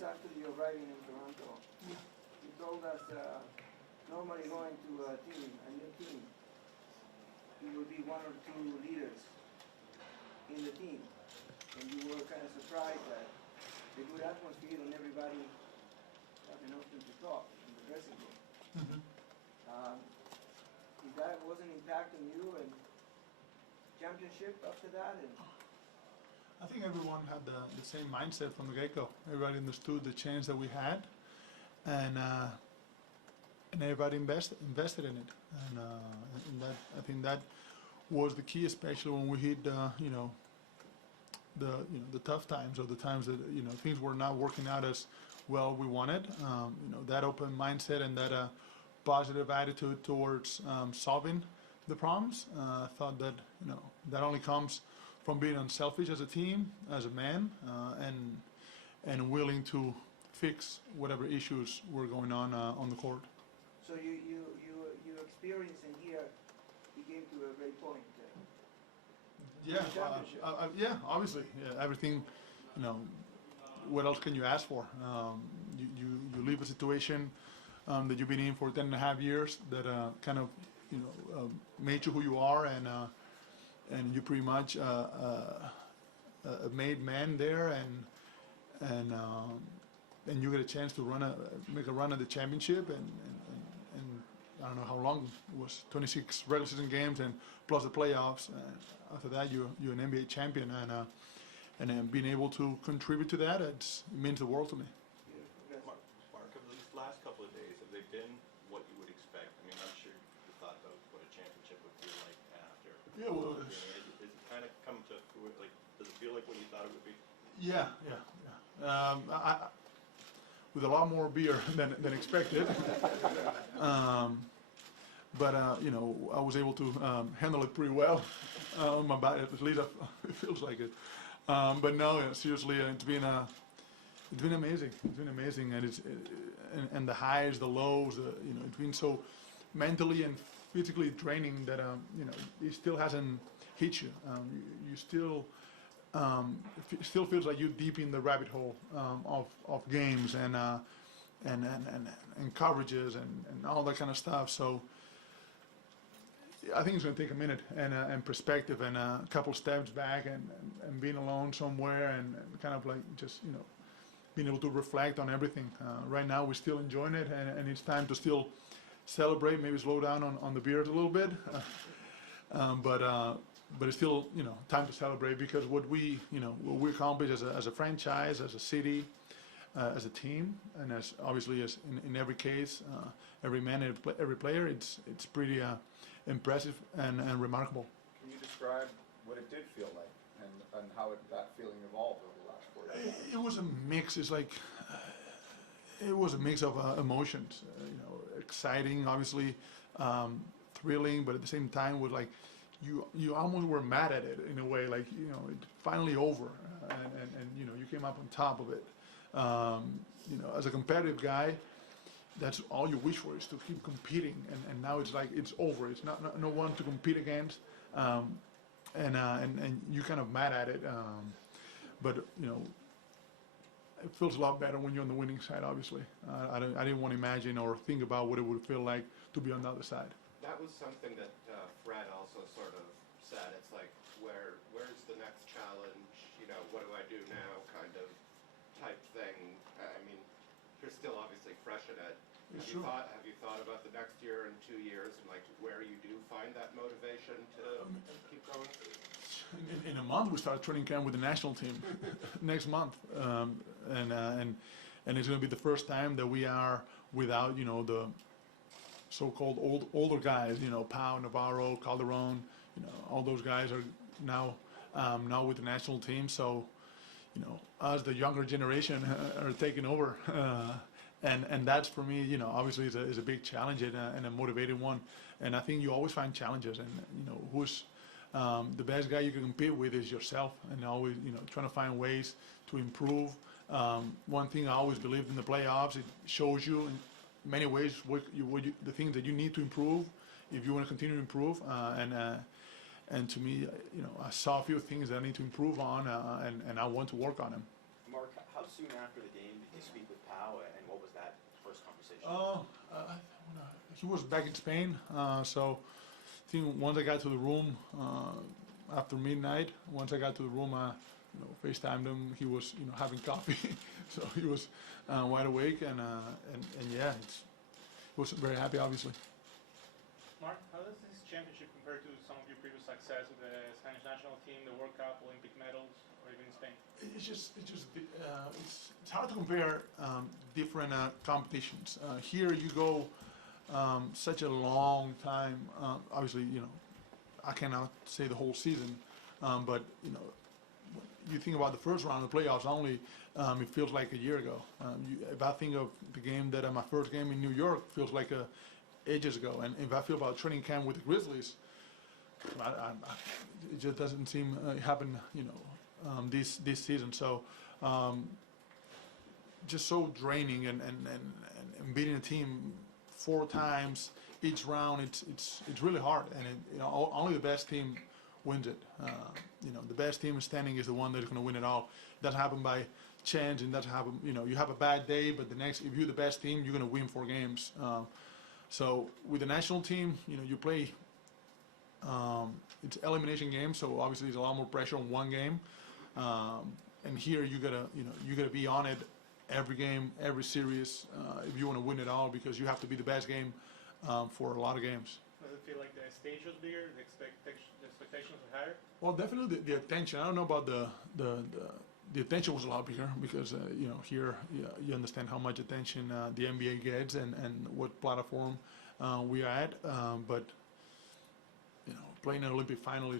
weeks after your arriving in Toronto, you told us normally going to a new team, you will be one or two leaders in the team. And you were kind of surprised that the good atmosphere and everybody have an option to talk in the dressing room. If that wasn't impacting you and championship after that? And I think everyone had the same mindset from the get-go. Everybody understood the chance that we had, and everybody invested in it. And that, I think that was the key, especially when we hit the tough times, or the times that things were not working out as well we wanted. That open mindset and that positive attitude towards solving the problems. I thought that that only comes from being unselfish as a team, as a man, and willing to fix whatever issues were going on the court. So your experience in here became to a great point. Yeah, obviously, yeah, everything. What else can you ask for? You leave a situation that you've been in for 10.5 years that kind of made you who you are, and you pretty much a made man there, and you get a chance to make a run at the championship, and I don't know how long it was, 26 regular season games and plus the playoffs. After that, you're an NBA champion, and being able to contribute to that, it means the world to me. Mark, of these last couple of days, have they been what you would expect? I mean, I'm sure you thought about what a championship would feel like after. Yeah, well, is it kind of come to, like, does it feel like what you thought it would be? Yeah. With a lot more beer than expected. But I was able to handle it pretty well on my body. At least it feels like it. But no, seriously, it's been amazing. It's been amazing, and the highs, the lows. It's been so mentally and physically draining that it still hasn't hit you. You still. It still feels like you're deep in the rabbit hole of games and coverages and all that kind of stuff. So I think it's going to take a minute and perspective and a couple steps back and being alone somewhere and kind of like just being able to reflect on everything. Right now we're still enjoying it, and it's time to still celebrate. Maybe slow down on the beers a little bit, but it's still time to celebrate, because what we accomplished as a franchise, as a city, as a team, and as obviously as in every case, every man, every player, it's pretty impressive and remarkable. Can you describe what it did feel like and how that feeling evolved over the last 4 years? It was a mix. It's like it was a mix of emotions. Exciting, obviously, thrilling, but at the same time was like. You almost were mad at it in a way, like it's finally over, and you came up on top of it. As a competitive guy, that's all you wish for, is to keep competing, and now it's like it's over. It's not no one to compete against, and you kind of mad at it. But it feels a lot better when you're on the winning side. Obviously, I didn't want to imagine or think about what it would feel like to be on the other side. That was something that Fred also sort of said. It's like, where's the next challenge? What do I do now? Kind of type thing. I mean, you're still obviously fresh in it. Sure. Have you thought about the next year and 2 years, and like where you do find that motivation to keep going? In a month, we start training camp with the national team. Next month, and it's going to be the first time that we are without the so-called older guys, Pau, Navarro, Calderon, all those guys are now with the national team. So, us, the younger generation, are taking over, and that's for me, obviously is a big challenge and a motivating one. And I think you always find challenges, and who's the best guy you can compete with is yourself, and always trying to find ways to improve. One thing I always believed in the playoffs, it shows you in many ways the things that you need to improve if you want to continue to improve, and to me, I saw a few things that I need to improve on, and I want to work on them. Mark, how soon after the game, did you speak with Pau, and what was that first conversation? He was back in Spain, so I think once I got to the room after midnight, once I got to the room, FaceTimed him. He was, having coffee, so he was wide awake, and yeah, he was very happy, obviously. Mark, how does this championship compare to some of your previous success with the Spanish national team, the World Cup, Olympic medals, or even in Spain? It's hard to compare different competitions. Here you go such a long time. Obviously, I cannot say the whole season, but you think about the first round of the playoffs only. It feels like a year ago. If I think of the game my first game in New York, feels like ages ago. And if I feel about training camp with the Grizzlies, it just doesn't seem happen, this season. So just so draining, and beating a team 4 times each round, it's really hard, and only the best team wins it. The best team standing is the one that's going to win it all. It doesn't happen by chance, and doesn't happen. You have a bad day, but if you're the best team, you're going to win 4 games. So with the national team, you play. It's elimination game, so obviously there's a lot more pressure on one game. And here you gotta be on it every game, every series, if you want to win it all, because you have to be the best game for a lot of games. Does it feel like the stage was bigger, the expectations were higher? Well, definitely the attention. I don't know about the attention was a lot bigger, because here you understand how much attention the NBA gets, and what platform we are at. But playing an Olympic final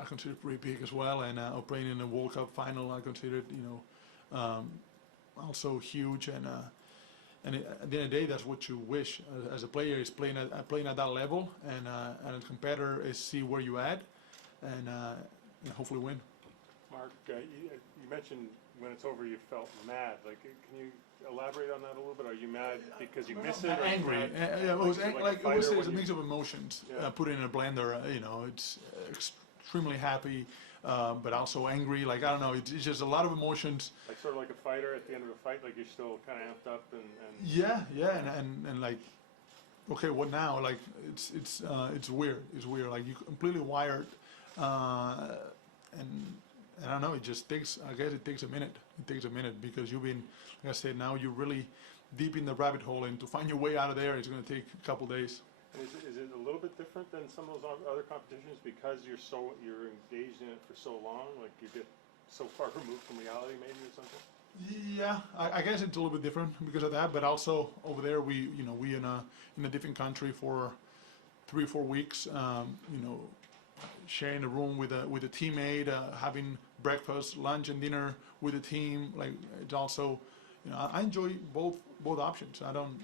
I consider pretty big as well, and playing in a World Cup final I consider it also huge. And at the end of the day, that's what you wish as a player, is playing at that level, and a competitor is see where you at, and hopefully win. Mark, you mentioned when it's over you felt mad. Like, can you elaborate on that a little bit? Are you mad because you miss it? Or Angry. It's a mix of emotions. Yeah. Put it in a blender. It's extremely happy, but also angry. Like, I don't know. It's just a lot of emotions. Like, sort of like a fighter at the end of a fight. Like, you're still kind of amped up and. Yeah, and like, okay, what now? Like, it's weird. It's weird. Like, you're completely wired, and I don't know. It just takes. I guess it takes a minute. It takes a minute, because you've been, like I said, now you're really deep in the rabbit hole, and to find your way out of there, it's going to take a couple days. And is it a little bit different than some of those other competitions, because you're engaged in it for so long? Like, you get so far removed from reality, maybe, or something. Yeah, I guess it's a little bit different because of that. But also over there, we in a different country for 3 or 4 weeks. Sharing a room with a teammate, having breakfast, lunch, and dinner with the team. Like, it's also, I enjoy both options. I don't,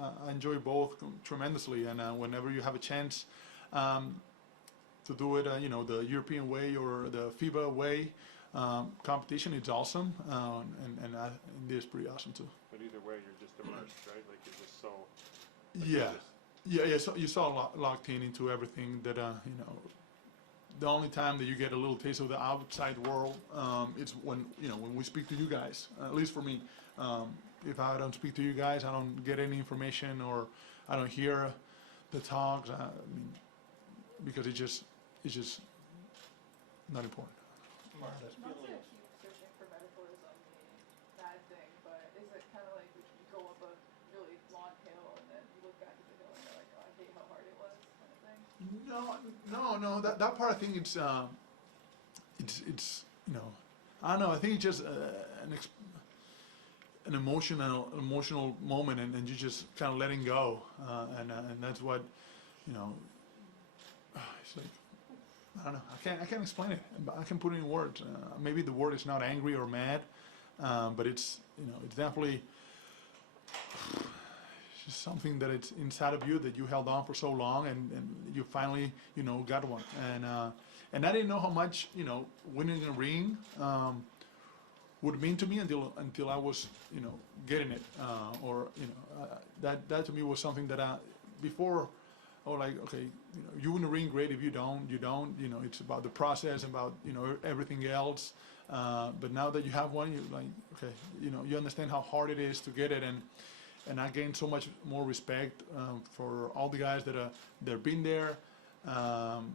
I enjoy both tremendously. And whenever you have a chance to do it, the European way or the FIBA way competition, it's awesome. And it is pretty awesome too. But either way, you're just immersed, right? Like, you're just so. Yeah. So you saw locked into everything that The only time that you get a little taste of the outside world is when we speak to you guys. At least for me, if I don't speak to you guys, I don't get any information, or I don't hear the talks. Because it's just not important. Not to keep searching for metaphors on the bad thing, but is it kind of like you go up a really long hill and then you look back at the hill and you're like, oh, I hate how hard it was, kind of thing? No. That part, I think it's I don't know. I think it's just an emotional moment, and you just kind of letting go, and that's what it's like. I don't know. I can't explain it. I can put it in words. Maybe the word is not angry or mad, but it's it's definitely just something that it's inside of you that you held on for so long, and you finally got one. And I didn't know how much winning a ring would mean to me until I was getting it, or that to me was something that before. Oh, like, okay, you win a ring, great. If you don't, it's about the process, about everything else. But now that you have one, you like, okay, you know, you understand how hard it is to get it, and I gained so much more respect for all the guys that have been there, and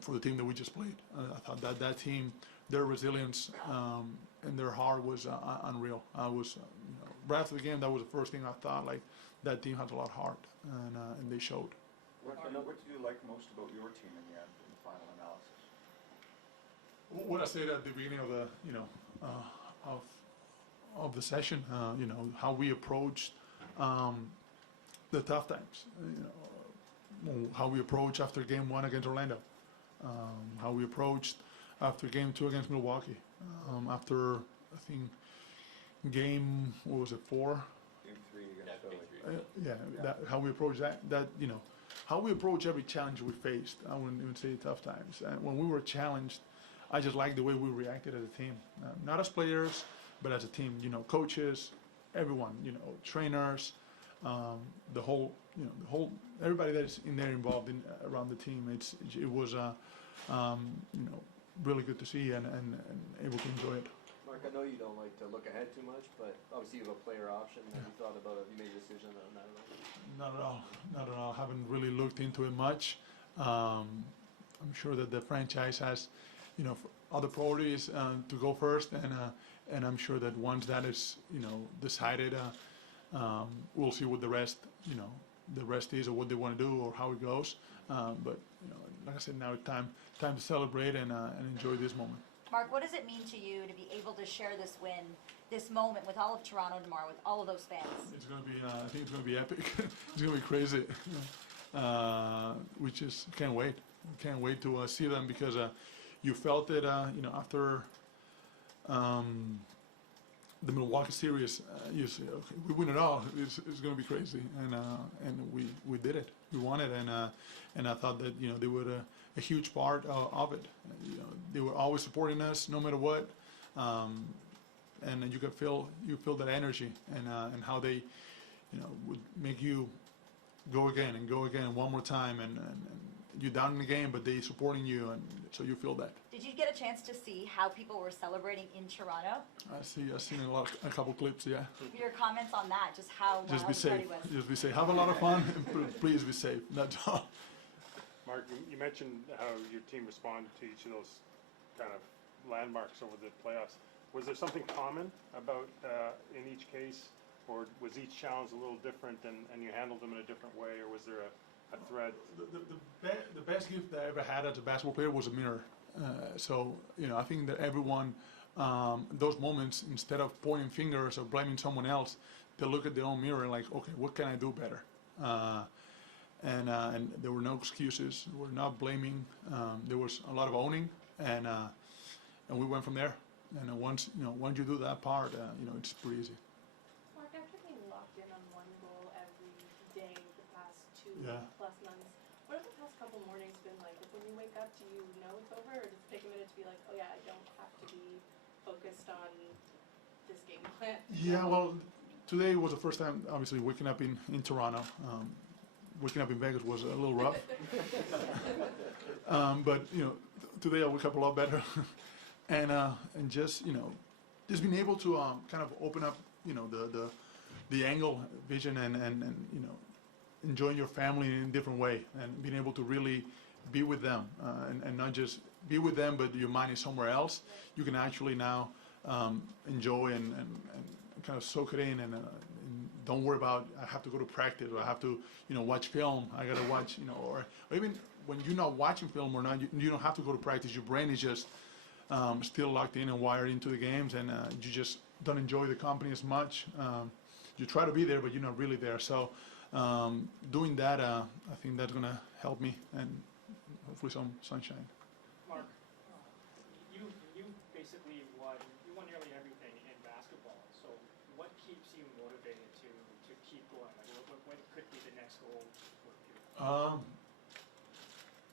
for the team that we just played. I thought that team, their resilience and their heart was unreal. I was, you know, right after the game, that was the first thing I thought, like, that team has a lot of heart, and they showed. What do you like most about your team in the end, in the final analysis? What I said at the beginning of the, you know, of the session, you know, how we approached the tough times, you know, how we approached after game 1 against Orlando, how we approached after game 2 against Milwaukee, after, I think, game, what was it, 4? Game 3 against Philly. How we approach that, you know, how we approach every challenge we faced. I wouldn't even say tough times. When we were challenged, I just liked the way we reacted as a team, not as players, but as a team. You know, coaches, everyone, you know, trainers, the whole, you know, everybody that's in there involved around the team. It was, you know, really good to see and able to enjoy it. Mark, I know you don't like to look ahead too much, but obviously you have a player option. Have you thought about it? Have you made a decision on that at all? Not at all. Haven't really looked into it much. I'm sure that the franchise has, you know, other priorities to go first, and I'm sure that once that is, you know, decided, we'll see what the rest, you know, the rest is, or what they want to do, or how it goes. But you know, like I said, now it's time to celebrate and enjoy this moment. Mark, what does it mean to you to be able to share this win, this moment with all of Toronto tomorrow, with all of those fans? It's going to be, I think it's going to be epic. It's going to be crazy. We just can't wait. Can't wait to see them, because you felt it, you know, after the Milwaukee series. You say, okay, we win it all. It's going to be crazy, and we did it. We won it, and I thought that, you know, they were a huge part of it. You know, they were always supporting us no matter what, and you could feel that energy, and how they, you know, would make you go again one more time, and you're down in the game, but they supporting you, and so you feel that. Did you get a chance to see how people were celebrating in Toronto? I've seen a couple clips, yeah. Your comments on that, just how Just wild be the safe. party was. Just be safe. Have a lot of fun, and please be safe. That's all. Mark, you mentioned how your team responded to each of those kind of landmarks over the playoffs. Was there something common about in each case, or was each challenge a little different, and you handled them in a different way, or was there a thread? The best gift that I ever had as a basketball player was a mirror. So, you know, I think that everyone, those moments, instead of pointing fingers or blaming someone else, they look at their own mirror and like, okay, what can I do better? And there were no excuses. We're not blaming. There was a lot of owning, and we went from there. And once you do that part, you know, it's pretty easy. Mark, after being locked in on one goal every day the past 2+ months, what have the past couple mornings been like? Like, when you wake up, do you know it's over, or does it take a minute to be like, oh yeah, I don't have to be focused on this game plan? Yeah, well, today was the first time, obviously, waking up in Toronto. Waking up in Vegas was a little rough. But, you know, today I woke up a lot better. And just, you know, just being able to kind of open up, you know, the angle vision, and you know, enjoying your family in a different way, and being able to really be with them, and not just be with them, but your mind is somewhere else. You can actually now enjoy and kind of soak it in, and don't worry about, I have to go to practice, or I have to, you know, watch film. I gotta watch, you know, or even when you're not watching film or not, you don't have to go to practice. Your brain is just still locked in and wired into the games, and you just don't enjoy the company as much. You try to be there, but you're not really there. So doing that, I think that's going to help me, and hopefully some sunshine. Mark, you basically won nearly everything in basketball. So what keeps you motivated to keep going? Like, what could be the next goal for you?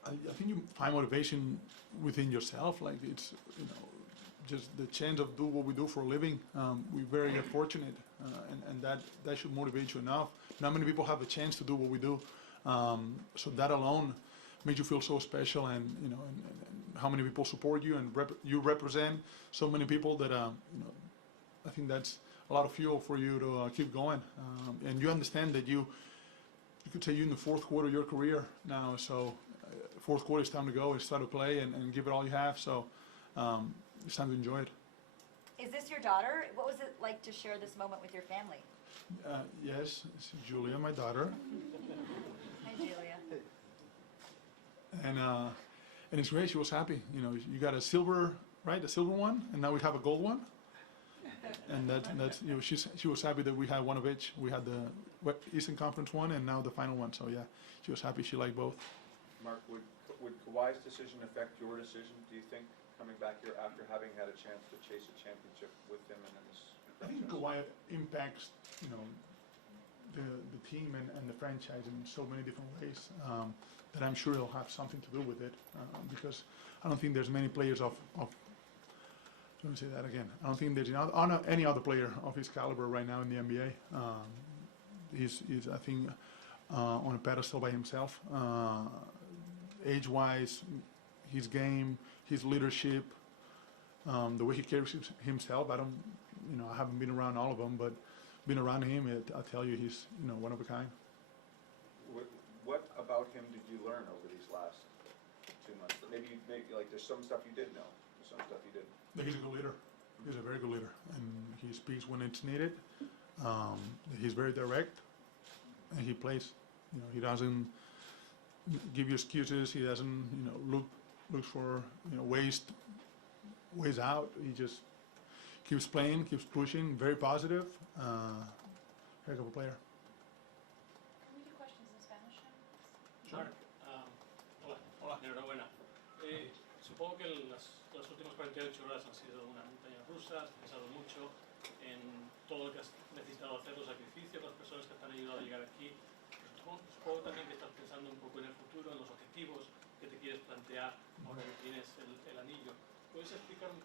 I think you find motivation within yourself. Like, it's, you know, just the chance of do what we do for a living. We're very fortunate, and that should motivate you enough. Not many people have the chance to do what we do, so that alone makes you feel so special, and you know, and how many people support you, and you represent so many people that I think that's a lot of fuel for you to keep going. And you understand that you could say you're in the fourth quarter of your career now, so fourth quarter is time to go, it's time to play and give it all you have. So it's time to enjoy it. Is this your daughter? What was it like to share this moment with your family? Yes, it's Julia, my daughter, Hi, Julia. and it's great. She was happy. You got a silver, right? A silver one, and now we have a gold one. And that's she was happy that we had one of each. We had the Eastern Conference one, and now the final one. So yeah, she was happy. She liked both. Mark, would Kawhi's decision affect your decision, do you think, coming back here after having had a chance to chase a championship with him and then this? I think Kawhi impacts, the team and the franchise in so many different ways that I'm sure he'll have something to do with it because I don't think there's many players of let me say that again. I don't think there's any other player of his caliber right now in the NBA. He's I think on a pedestal by himself. Age-wise, his game, his leadership, the way he carries himself. I haven't been around all of them, but being around him, I'll tell you, he's one of a kind. What about him did you learn over these last 2 months? Maybe like there's some stuff you did know, there's some stuff you didn't. He's a good leader. He's a very good leader, and he speaks when it's needed. He's very direct, and he plays. He doesn't give you excuses. He doesn't, look for ways out. He just keeps playing, keeps pushing. Very positive. Heck of a player. Can we do questions in Spanish now? Marc, hola, enhorabuena. Supongo que las últimas 48 horas han sido una montaña rusa, has pensado mucho en todo lo que has necesitado hacer, los sacrificios, las personas que te han ayudado a llegar aquí. Supongo también que estás pensando un poco en el futuro, en los objetivos que te quieres plantear ahora que tienes el anillo. ¿Puedes explicar un